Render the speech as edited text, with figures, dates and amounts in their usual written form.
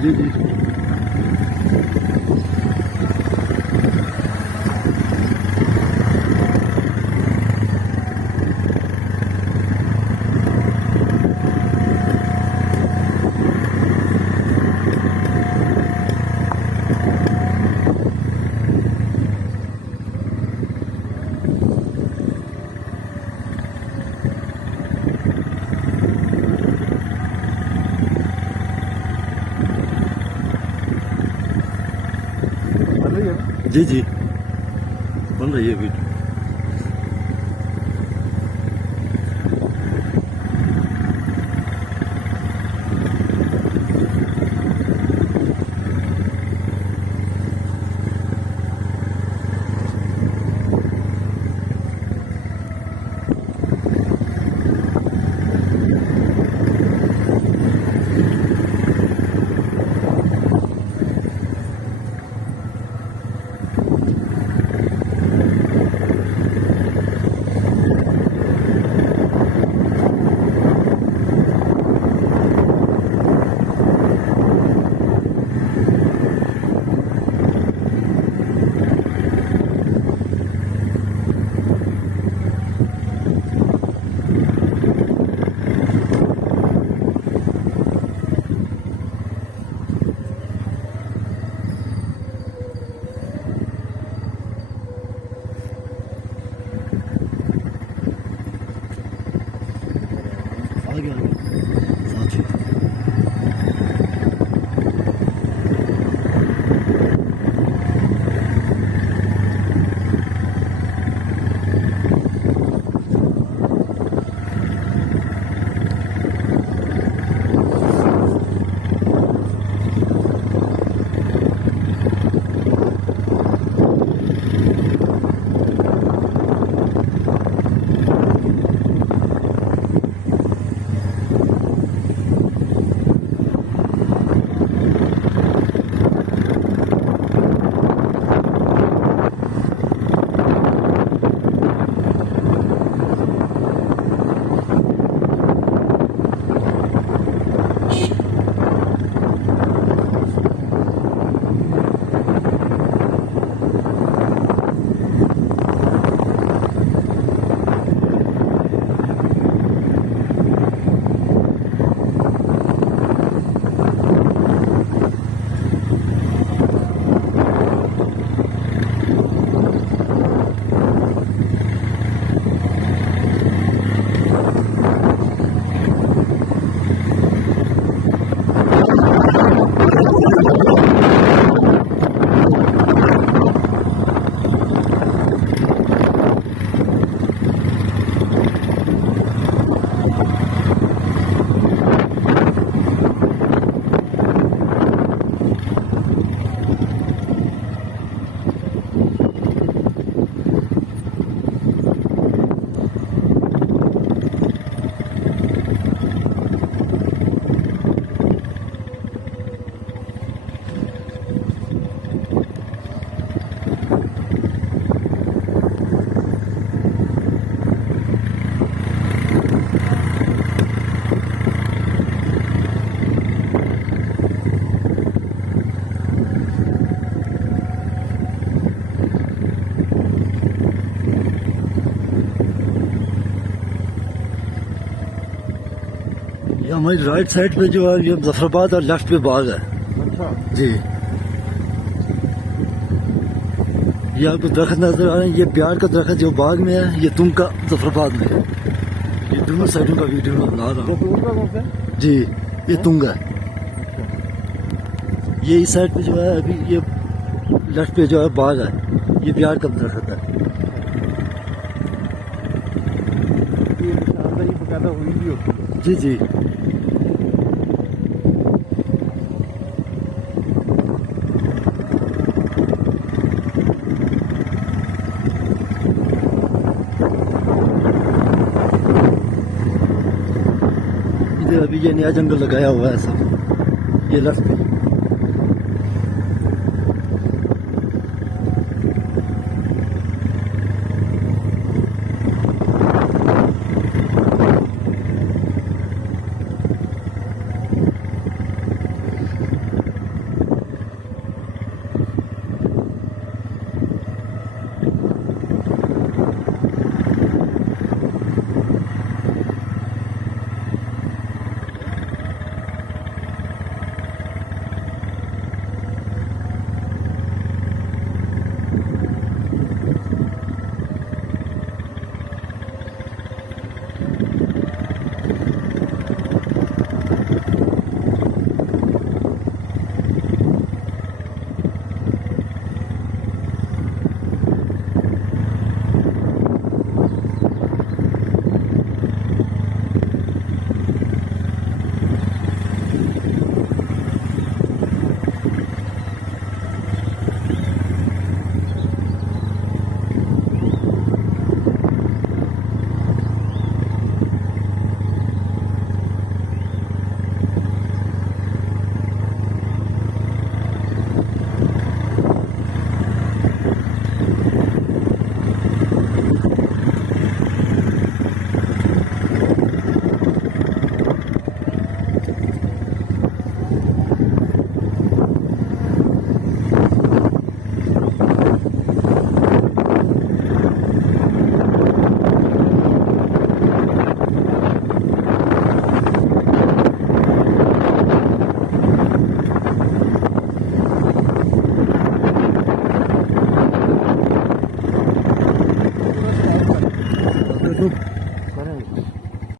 जी जी जी जी बन रही है वीडियो। ये हमारी राइट साइड पे जो है ये जफराबाद और लेफ्ट पे बाग है। अच्छा जी ये आपको दरख्त नजर आ रहे हैं, ये प्यार का दरख्त जो बाग में है, ये तुम का जफराबाद में है। ये दोनों साइडों का वीडियो में बना रहा हूँ। जी ये तुंगा है। ये इस साइड पे जो है अभी ये लेफ्ट पे जो है बाग है, ये प्यार का दरख्त है। जी जी अभी ये नया जंगल लगाया हुआ है सब, ये लेफ्ट पे।